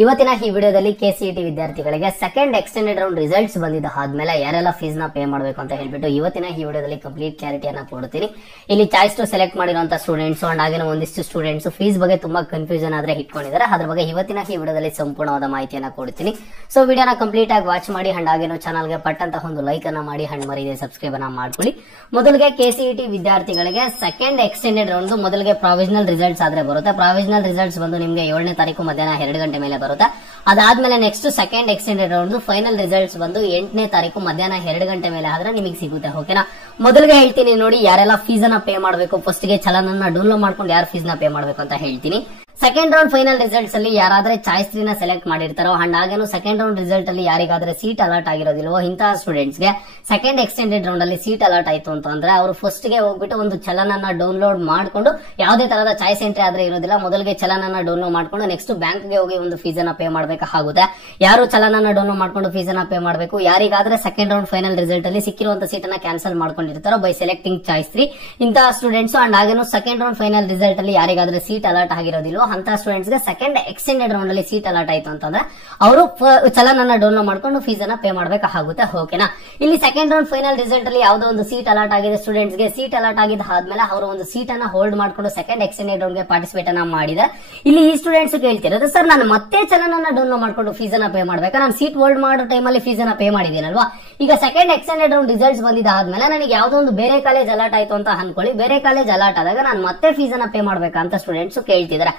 ಇವತ್ತಿನ ಈ ವಿಡಿಯೋದಲ್ಲಿ KCET ವಿದ್ಯಾರ್ಥಿಗಳಿಗೆ ಸೆಕೆಂಡ್ ಎಕ್ಸ್ಟೆಂಡೆಡ್ ರೌಂಡ್ ರಿಸಲ್ಟ್ಸ್ ಬಂದಿದ್ದ ಆದ್ಮೇಲೆ ಯಾರೆಲ್ಲ ಫೀಸ್ ನ ಪೇ ಮಾಡಬೇಕು ಅಂತ ಹೇಳ್ಬಿಟ್ಟು ಇವತ್ತಿನ ಈ ವಿಡಿಯೋದಲ್ಲಿ ಕಂಪ್ಲೀಟ್ ಕ್ಲಾರಿಟಿಯನ್ನ ಕೊಡ್ತೀನಿ. ಇಲ್ಲಿ ಚಾಯ್ಸ್ ಟು ಸೆಲೆಕ್ಟ್ ಮಾಡಿರುವಂತಹ ಸ್ಟೂಡೆಂಟ್ಸ್ ಅಂಡ್ ಹಾಗೆ ಒಂದಿಷ್ಟು ಸ್ಟೂಡೆಂಟ್ಸ್ ಫೀಸ್ ಬಗ್ಗೆ ತುಂಬಾ ಕನ್ಫ್ಯೂಷನ್ ಆದ್ರೆ ಇಟ್ಕೊಂಡಿದ್ದಾರೆ. ಅದ್ರ ಬಗ್ಗೆ ಇವತ್ತಿನ ಈ ವಿಡಿಯೋದಲ್ಲಿ ಸಂಪೂರ್ಣವಾದ ಮಾಹಿತಿಯನ್ನ ಕೊಡ್ತೀನಿ. ಸೊ ವಿಡಿಯೋನ ಕಂಪ್ಲೀಟ್ ಆಗಿ ವಾಚ್ ಮಾಡಿ ಅಂಡ್ ಹಾಗೆ ಚಾನಲ್ಗೆ ಪಟ್ಟಂತ ಒಂದು ಲೈಕ್ ಅನ್ನ ಮಾಡಿ ಅಂಡ್ ಮರಿದೆ ಸಬ್ಸ್ಕ್ರೈಬ್ ಅನ್ನ ಮಾಡ್ಕೊಳ್ಳಿ. ಮೊದಲಿಗೆ KCET ವಿದ್ಯಾರ್ಥಿಗಳಿಗೆ ಸೆಕೆಂಡ್ ಎಕ್ಸ್ಟೆಂಡೆಡ್ ರೌಂಡ್ ಮೊದಲಿಗೆ ಪ್ರಾವಿಷನಲ್ ರಿಸಲ್ಟ್ಸ್ ಆದ್ರೆ ಬರುತ್ತೆ. ಪ್ರಾವಿಷನಲ್ ರಿಸಲ್ಟ್ಸ್ ಬಂದು ನಿಮಗೆ 7ನೇ ತಾರೀಕು ಮಧ್ಯಾಹ್ನ 2 ಗಂಟೆ ಮೇಲೆ ಬರುತ್ತೆ. ಅದಾದ್ಮೇಲೆ next second extended round final results ಬಂದು 8ನೇ ತಾರೀಕು ಮಧ್ಯಾಹ್ನ 2 ಗಂಟೆ ಮೇಲೆ ಆದ್ರೆ ನಿಮಗೆ ಸಿಗುತ್ತೆ. ಓಕೆನಾ, ಮೊದಲಿಗೆ ಹೇಳ್ತೀನಿ ನೋಡಿ ಯಾರೆಲ್ಲ ಫೀಸ್ ಅನ್ನ ಪೇ ಮಾಡಬೇಕು. ಫಸ್ಟ್ ಗೆ ಚಲನನ್ನ ಡೌನ್ಲೋಡ್ ಮಾಡ್ಕೊಂಡು ಯಾರು ಫೀಸ್ ನ ಪೇ ಮಾಡಬೇಕು ಅಂತ ಹೇಳ್ತೀನಿ. ಸೆಕೆಂಡ್ ರೌಂಡ್ ಫೈನಲ್ ರಿಸಲ್ಟ್ಸ್ ಅಲ್ಲಿ ಯಾರಾದ್ರೆ ಚಾಯ್ಸ್ 3 ನ ಸೆಲೆಕ್ಟ್ ಮಾಡಿರ್ತಾರೋ ಅಂಡ್ ಹಾಗೇನು ಸೆಕೆಂಡ್ ರೌಂಡ್ ರಿಸಲ್ಟ್ ಅಲ್ಲಿ ಯಾರಿಗಾದ್ರೆ ಸೀಟ್ ಅಲರ್ಟ್ ಆಗಿರೋದಿಲ್ವೋ ಇಂತಹ ಸ್ಟೂಡೆಂಟ್ಸ್ ಗೆ ಸೆಕೆಂಡ್ ಎಕ್ಸ್ಟೆಂಡೆಡ್ ರೌಂಡ್ ಅಲ್ಲಿ ಸೀಟ್ ಅಲರ್ಟ್ ಆಯ್ತು ಅಂತಂದ್ರೆ ಅವರು ಫಸ್ಟ್ ಗೆ ಹೋಗ್ಬಿಟ್ಟು ಒಂದು ಚಲನನ್ನ ಡೌನ್ಲೋಡ್ ಮಾಡ್ಕೊಂಡು ಯಾವುದೇ ತರಹದ ಚಾಯ್ಸ್ ಎಂಟ್ರಿ ಆದ್ರೆ ಇರೋದಿಲ್ಲ. ಮೊದಲಿಗೆ ಚಲನನ್ನ ಡೌನ್ಲೋಡ್ ಮಾಡ್ಕೊಂಡು ನೆಕ್ಸ್ಟ್ ಬ್ಯಾಂಕ್ ಗೆ ಹೋಗಿ ಒಂದು ಫೀಸ್ ಅನ್ನ ಪೇ ಮಾಡಬೇಕಾಗುತ್ತೆ. ಯಾರು ಚಲನನ್ನ ಡೌನ್ಲೋಡ್ ಮಾಡ್ಕೊಂಡು ಫೀಸ್ ಅನ್ನ ಪೇ ಮಾಡಬೇಕು. ಯಾರಿಗಾದ್ರೆ ಸೆಕೆಂಡ್ ರೌಂಡ್ ಫೈನಲ್ ರಿಸಲ್ಟ್ ಅಲ್ಲಿ ಸಿಕ್ಕಿರುವಂತ ಸೀಟ್ ಅನ್ನ ಕ್ಯಾನ್ಸಲ್ ಮಾಡ್ಕೊಂಡಿರ್ತಾರೋ ಬೈ ಸೆಲೆಕ್ಟಿಂಗ್ ಚಾಯ್ಸ್ 3 ಇಂತಹ ಸ್ಟೂಡೆಂಟ್ಸ್ ಅಂಡ್ ಹಾಗೇನು ಸೆಕೆಂಡ್ ರೌಂಡ್ ಫೈನಲ್ ರಿಸಲ್ಟ್ ಅಲ್ಲಿ ಯಾರಿಗಾದ್ರೆ ಸೀಟ್ ಅಲರ್ಟ್ ಆಗಿರೋದಿಲ್ವೋ ಅಂತ ಸ್ಟೂಡೆಂಟ್ಸ್ ಗೆ ಸೆಕೆಂಡ್ ಎಕ್ಸ್ಟೆಂಡೆಡ್ ರೌಂಡ್ ಅಲ್ಲಿ ಸೀಟ್ ಅಲರ್ಟ್ ಆಯ್ತು ಅಂತಂದ್ರೆ ಅವರು ಚಲನನ್ನ ಡೌನ್ಲೋಡ್ ಮಾಡ್ಕೊಂಡು ಫೀಸ್ ಅನ್ನ ಪೇ ಮಾಡಬೇಕಾಗುತ್ತೆ. ಓಕೆನಾ, ಇಲ್ಲಿ ಸೆಕೆಂಡ್ ರೌಂಡ್ ಫೈನಲ್ ರಿಸಲ್ಟ್ ಅಲ್ಲಿ ಯಾವುದೋ ಒಂದು ಸೀಟ್ ಅಲರ್ಟ್ ಆಗಿದೆ ಸ್ಟೂಡೆಂಟ್ಸ್ ಗೆ. ಸೀಟ್ ಅಲರ್ಟ್ ಆಗಿದ್ದ ಆದ್ಮೇಲೆ ಅವರು ಒಂದು ಸೀಟ್ ಅನ್ನ ಹೋಲ್ಡ್ ಮಾಡ್ಕೊಂಡು ಸೆಕೆಂಡ್ ಎಕ್ಸ್ಟೆಂಡೆಡ್ ರೌಂಡ್ ಗೆ ಪಾರ್ಟಿಸಿಪೇಟ್ ಅನ್ನ ಮಾಡಿದ್ರೆ ಇಲ್ಲಿ ಈ ಸ್ಟೂಡೆಂಟ್ಸ್ ಕೇಳ್ತಿರೋದು, ಸರ್ ನಾನು ಮತ್ತೆ ಚಲನನ್ನ ಡೌನ್ಲೋಡ್ ಮಾಡ್ಕೊಂಡು ಫೀಸ್ ಅನ್ನ ಪೇ ಮಾಡಬೇಕಾ? ನಾನು ಸೀಟ್ ಹೋಲ್ಡ್ ಮಾಡೋ ಟೈಮಲ್ಲಿ ಫೀಸ್ ಅನ್ನ ಪೇ ಮಾಡಿದ್ದೀನಲ್ವಾ. ಈಗ ಸೆಕೆಂಡ್ ಎಕ್ಸ್ಟೆಂಡೆಡ್ ರೌಂಡ್ ರಿಸಲ್ಟ್ಸ್ ಬಂದಿದ್ದ ಆದ್ಮೇಲೆ ನನಗೆ ಯಾವುದೋ ಒಂದು ಬೇರೆ ಕಾಲೇಜ್ ಅಲರ್ಟ್ ಆಯ್ತು ಅಂತ ಅನ್ಕೊಳ್ಳಿ. ಬೇರೆ ಕಾಲೇಜ್ ಅಲರ್ಟ್ ಆದಾಗ ನಾನು ಮತ್ತೆ ಫೀಸ್ ಅನ್ನ ಪೇ ಮಾಡ್ಬೇಕಾ ಅಂತ ಸ್ಟೂಡೆಂಟ್ಸ್ ಕೇಳ್ತಿದ್ದಾರೆ.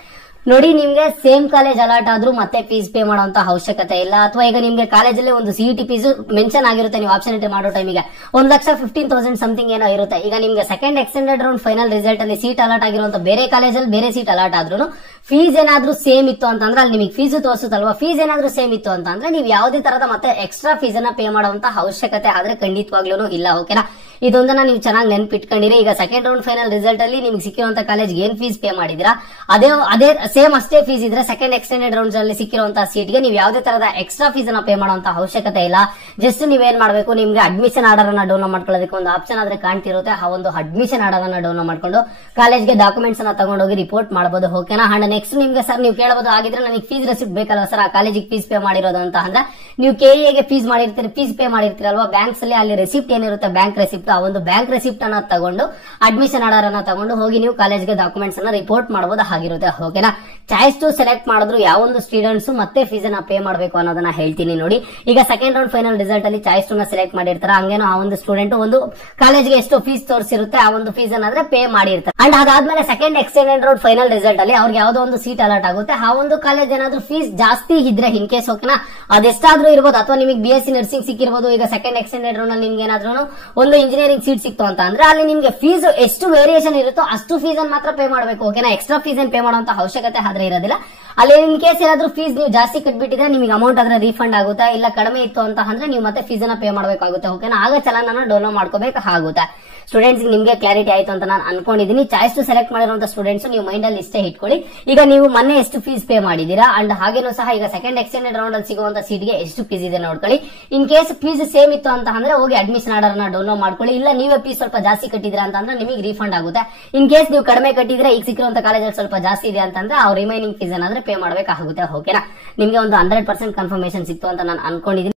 ನೋಡಿ, ನಿಮ್ಗೆ ಸೇಮ್ ಕಾಲೇಜ್ ಅಲರ್ಟ್ ಆದ್ರೂ ಮತ್ತೆ ಫೀಸ್ ಪೇ ಮಾಡುವಂತ ಅವಶ್ಯಕತೆ ಇಲ್ಲ. ಅಥವಾ ಈಗ ನಿಮ್ಗೆ ಕಾಲೇಜಲ್ಲಿ ಒಂದು CET ಫೀಸ್ ಮೆನ್ಷನ್ ಆಗಿರುತ್ತೆ. ನೀವು ಆಪ್ಷನ್ ಎಂಟ್ರಿ ಮಾಡೋ ಟೈಮಿಗೆ 1,15,000 ಸಮಥಿಂಗ್ ಏನೋ ಇರುತ್ತೆ. ಈಗ ನಿಮ್ಗೆ second extended round final result ಅಲ್ಲಿ ಸೀಟ್ ಅಲರ್ಟ್ ಆಗಿರುವಂತ ಬೇರೆ ಕಾಲೇಜಲ್ಲಿ ಬೇರೆ ಸೀಟ್ ಅಲರ್ಟ್ ಆದ್ರೂ ಫೀಸ್ ಏನಾದ್ರೂ ಸೇಮ್ ಇತ್ತು ಅಂತಂದ್ರೆ ಅಲ್ಲಿ ನಿಮಗೆ ಫೀಸ್ ತೋರಿಸುತ್ತಲ್ವಾ. ಫೀಸ್ ಏನಾದ್ರೂ ಸೇಮ್ ಇತ್ತು ಅಂತಂದ್ರೆ ನೀವು ಯಾವುದೇ ತರದ ಮತ್ತೆ ಎಕ್ಸ್ಟ್ರಾ ಫೀಸ್ ಅನ್ನ ಪೇ ಮಾಡುವಂತ ಅವಶ್ಯಕತೆ ಆದ್ರೆ ಖಂಡಿತವಾಗ್ಲೂ ಇಲ್ಲ. ಓಕೆನಾ, ಇದೊಂದನ್ನ ನೀವು ಚೆನ್ನಾಗಿ ನೆನ್ಪಿಟ್ಕೊಂಡಿರಿ. ಈಗ ಸೆಕೆಂಡ್ ರೌಂಡ್ ಫೈನಲ್ ರಿಸಲ್ಟ್ ಅಲ್ಲಿ ನಿಮ್ಗೆ ಸಿಕ್ಕಿರುವಂತ ಕಾಲೇಜ್ ಏನ್ ಫೀಸ್ ಪೇ ಮಾಡಿದಿರಾ ಅದೇ ಸೇಮ್ ಅಷ್ಟೇ ಫೀಸ್ ಇದ್ರೆ ಸೆಕೆಂಡ್ ಎಕ್ಸ್ಟೆಂಡೆಡ್ ರೌಂಡ್ ಅಲ್ಲಿ ಸಿಕ್ಕಿರುವಂತಹ ಸೀಟ್ಗೆ ನೀವು ಯಾವುದೇ ತರದ ಎಕ್ಸ್ಟ್ರಾ ಫೀಸ್ ಅನ್ನ ಪೇ ಮಾಡುವಂತ ಅವಶ್ಯಕತೆ ಇಲ್ಲ. ಜಸ್ಟ್ ನೀವೇನ್ ಮಾಡಬೇಕು, ನಿಮ್ಗೆ ಅಡ್ಮಿಷನ್ ಆರ್ಡರ್ ಅನ್ನ ಡೌನ್ಲೋಡ್ ಮಾಡ್ಕೊಳ್ಳೋದಕ್ಕೆ ಒಂದು ಆಪ್ಷನ್ ಆದ್ರೆ ಕಾಣ್ತಿರುತ್ತೆ. ಆ ಒಂದು ಅಡ್ಮಿಷನ್ ಆರ್ಡರ್ ಅನ್ನ ಡೌನ್ಲೋಡ್ ಮಾಡ್ಕೊಂಡು ಕಾಲೇಜ್ಗೆ ಡಾಕ್ಯುಮೆಂಟ್ಸ್ ಅನ್ನ ತಗೊಂಡೋಗಿ ರಿಪೋರ್ಟ್ ಮಾಡಬಹುದು. ಓಕೆನಾ, ಅಂಡ್ ನೆಕ್ಸ್ಟ್ ನಿಮ್ಗೆ ಸರ್ ನೀವು ಕೇಳಬಹುದು, ಆಗಿದ್ರೆ ನನಗೆ ಫೀಸ್ ರೆಸಿಪ್ಟ್ ಬೇಕಲ್ವಾ ಸರ್ ಆ ಕಾಲೇಜಿಗೆ ಫೀಸ್ ಪೇ ಮಾಡಿರೋದು ಅಂತ ಅಂದ್ರೆ ನೀವು KEAಗೆ ಫೀಸ್ ಮಾಡಿರ್ತೀರಿ, ಫೀಸ್ ಪೇ ಮಾಡಿರ್ತೀರಲ್ವಾ ಬ್ಯಾಂಕ್ಸ್ ಅಲ್ಲಿ, ಅಲ್ಲಿ ರೆಸಿಪ್ಟ್ ಏನಿರುತ್ತೆ ಬ್ಯಾಂಕ್ ರೆಸಿಪ್ಟ್, ಆ ಒಂದು ಬ್ಯಾಂಕ್ ರೆಸಿಪ್ಟ್ ಅನ್ನ ತಗೊಂಡು ಅಡ್ಮಿಷನ್ ಆರ್ಡರ್ ಅನ್ನ ತಗೊಂಡು ಹೋಗಿ ನೀವು ಕಾಲೇಜ್ಗೆ ಡಾಕ್ಯುಮೆಂಟ್ಸ್ ಅನ್ನ ರಿಪೋರ್ಟ್ ಮಾಡಬಹುದು ಆಗಿರುತ್ತೆ. ಓಕೆನಾ, ಚಾಯ್ಸ್ ಟು ಸೆಲೆಕ್ಟ್ ಮಾಡಿದ್ರು ಯಾವೊಂದು ಸ್ಟೂಡೆಂಟ್ಸ್ ಮತ್ತೆ ಫೀಸ್ ಅನ್ನ ಪೇ ಮಾಡಬೇಕು ಅನ್ನೋದನ್ನ ಹೇಳ್ತೀನಿ ನೋಡಿ. ಈಗ ಸೆಕೆಂಡ್ ರೌಂಡ್ ಫೈನಲ್ ರಿಸಲ್ಟ್ ಅಲ್ಲಿ ಚಾಯ್ಸ್ ಟು ನ ಸೆಲೆಕ್ಟ್ ಮಾಡಿರ್ತಾರೆ. ಹಂಗೇನೋ ಆ ಒಂದು ಸ್ಟೂಡೆಂಟ್ ಒಂದು ಕಾಲೇಜ್ಗೆ ಎಷ್ಟು ಫೀಸ್ ತೋರಿಸಿರುತ್ತೆ ಆ ಒಂದು ಫೀಸ್ ಅನ್ನಾದ್ರೆ ಪೇ ಮಾಡಿರ್ತಾರೆ. ಅಂಡ್ ಅದಾದ್ಮೇಲೆ second extended round final result ಅಲ್ಲಿ ಅವ್ರಿಗೆ ಯಾವ್ದೋ ಒಂದು ಸೀಟ್ ಅಲರ್ಟ್ ಆಗುತ್ತೆ. ಆ ಒಂದು ಕಾಲೇಜ್ ಏನಾದ್ರೂ ಫೀಸ್ ಜಾಸ್ತಿ ಇದ್ರೆ ಇನ್ ಕೇಸ್ ಓಕೆನಾ ಅದೆಷ್ಟಾದ್ರೂ ಇರ್ಬೋದು. ಅಥವಾ ನಿಮಗೆ BSc ನರ್ಸಿಂಗ್ ಸಿಕ್ಕಿರ್ಬೋದು. ಈಗ ಸೆಕೆಂಡ್ ಎಕ್ಸ್ಟೆಂಡೆಡ್ ರೌಂಡ್ ಅಲ್ಲಿ ನಿಮ್ಗೆ ಏನಾದ್ರೂ ಒಂದು ಇಂಜಿನಿಯರಿಂಗ್ ಸೀಟ್ ಸಿಕ್ತು ಅಂತ ಅಂದ್ರೆ ಅಲ್ಲಿ ನಿಮ್ಗೆ ಫೀಸ್ ಎಷ್ಟು ವೇರಿಯೇಷನ್ ಇರುತ್ತೋ ಅಷ್ಟು ಫೀಸ್ ಅನ್ನು ಮಾತ್ರ ಪೇ ಮಾಡಬೇಕು. ಓಕೆನಾ, ಎಕ್ಸ್ಟ್ರಾ ಫೀಸ್ ಅನ್ನು ಪೇ ಮಾಡುವಂತ ಅವಶ್ಯಕತೆ ಆದ್ರೆ ಇರೋದಿಲ್ಲ. ಅಲ್ಲಿ ಇನ್ ಕೇಸ್ ಏನಾದ್ರೂ ಫೀಸ್ ನೀವು ಜಾಸ್ತಿ ಕಟ್ಬಿಟ್ಟಿದ್ರೆ ನಿಮಗೆ ಅಮೌಂಟ್ ಆದ್ರೆ ರೀಫಂಡ್ ಆಗುತ್ತೆ. ಇಲ್ಲ ಕಡಿಮೆ ಇತ್ತು ಅಂತ ಅಂದ್ರೆ ನೀವು ಮತ್ತೆ ಫೀಸ್ ಅನ್ನ ಪೇ ಮಾಡಬೇಕಾಗುತ್ತೆ. ಓಕೆನಾ, ಆಗ ಚಲನನ್ನ ಡೌನ್ಲೋಡ್ ಮಾಡ್ಕೋಬೇಕಾಗುತ್ತೆ. ಸ್ಟೂಡೆಂಟ್ಸ್ ನಿಮ್ಗೆ ಕ್ಲಾರಿಟಿ ಆಯ್ತು ಅಂತ ನಾನು ಅನ್ಕೊಂಡಿದ್ದೀನಿ. ಚಾಯ್ಸ್ ಟು ಸೆಲೆಕ್ಟ್ ಮಾಡಿರುವಂತ ಸ್ಟೂಡೆಂಟ್ಸ್ ನೀವು ಮೈಂಡ್ ಅಲ್ಲಿ ಇಷ್ಟೇ ಇಟ್ಕೊಳ್ಳಿ. ಈಗ ನೀವು ಮೊನ್ನೆ ಎಷ್ಟು ಫೀಸ್ ಪೇ ಮಾಡಿದೀರಾ ಅಂಡ್ ಹಾಗೇನೂ ಸಹ ಈಗ ಸೆಕೆಂಡ್ ಎಕ್ಸ್ಟೆಂಡೆಡ್ ರೌಂಡ್ ಅಲ್ಲಿ ಸಿಗುವಂತ ಸೀಟ್ಗೆ ಎಷ್ಟು ಫೀಸ್ ಇದೆ ನೋಡ್ಕೊಳ್ಳಿ. ಇನ್ ಕೇಸ್ ಫೀಸ್ ಸೇಮ್ ಇತ್ತು ಅಂತ ಅಂದ್ರೆ ಹೋಗಿ ಅಡ್ಮಿಷನ್ ಆರ್ಡರ್ ನ ಡೌನ್ಲೋಡ್ ಮಾಡ್ಕೊಳ್ಳಿ. ಇಲ್ಲ ನೀವೇ ಫೀಸ್ ಸ್ವಲ್ಪ ಜಾಸ್ತಿ ಕಟ್ಟಿದ್ರಾ ಅಂತಂದ್ರೆ ನಿಮಗೆ ರೀಫಂಡ್ ಆಗುತ್ತೆ. ಇನ್ ಕೇಸ್ ನೀವು ಕಡಿಮೆ ಕಟ್ಟಿದ್ರೆ ಈಗ ಸಿಕ್ಕಿರುವಂತ ಕಾಲೇಜಲ್ಲಿ ಸ್ವಲ್ಪ ಜಾಸ್ತಿ ಇದೆ ಅಂತಂದ್ರೆ ಅವ್ರ ರಿಮೈನಿಂಗ್ ಫೀಸ್ ಏನಾದ್ರೆ ಪೇ ಮಾಡಬೇಕಾಗುತ್ತೆ. ಓಕೆನಾ, ನಿಮ್ಗೆ ಒಂದು 100% ಕನ್ಫರ್ಮೇಶನ್ ಸಿಕ್ತು ಅಂತ ನಾನು ಅನ್ಕೊಂಡಿದ್ದೀನಿ.